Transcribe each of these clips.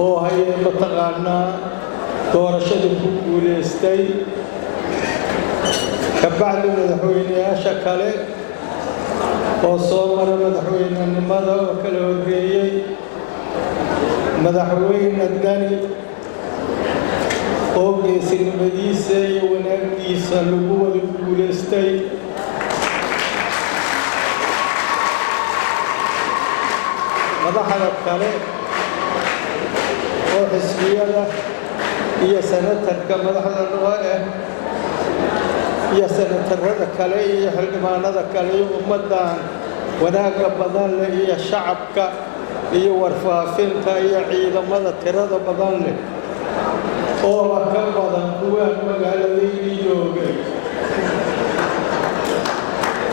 oo hay mataqaana doorashada ku guuleystay ka bacdi madaxweynayaasha kale oo soo maray madaxweynenimada oo kala horeeyay madaxweyne Dani oo geesinimadiisa iyo wanaagiisa lagu wada guuleystay madaxda kale oo xisbiyada iyo senatarka madaxda loo iyo senatarada kale iyo xildhibaanada kale iyo ummadan wanaaga badan leh iyo shacabka iyo warfaafinta iyo ciidamada tirada badan leh oo ka badan kuwa magaalada joogay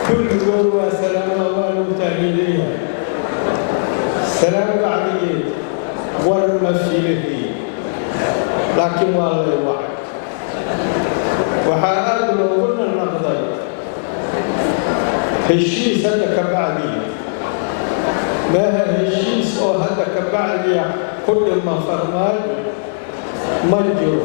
kulligood waa salaam taagiliya سلام عليك ورما فيه لكن والله وعد وحاول لو قلنا النقضي هالشيء هذا بعدي ما هالشيء أو هذا بعدي كل ما فرمان مجر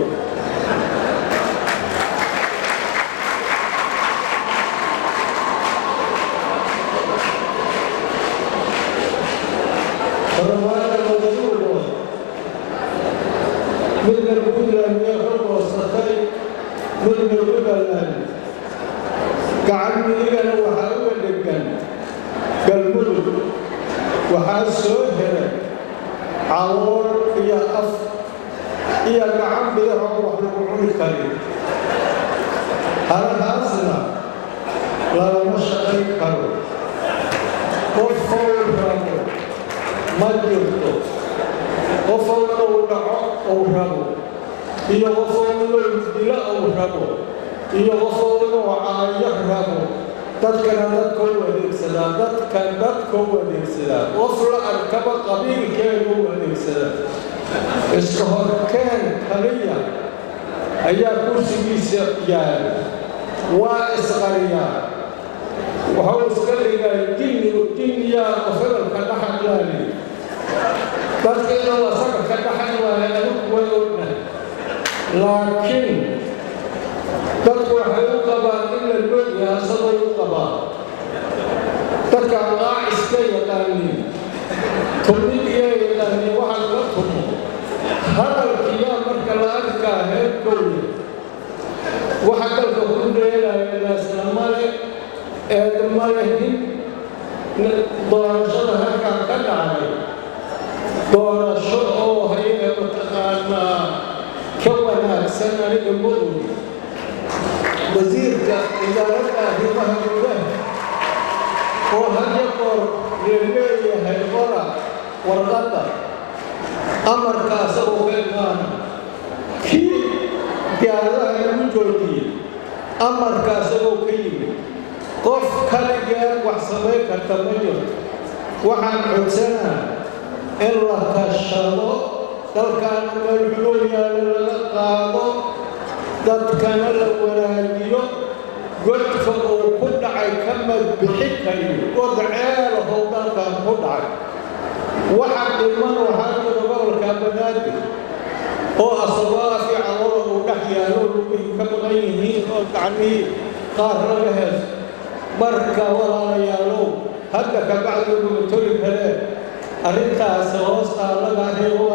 arrintaas hoosta laga helo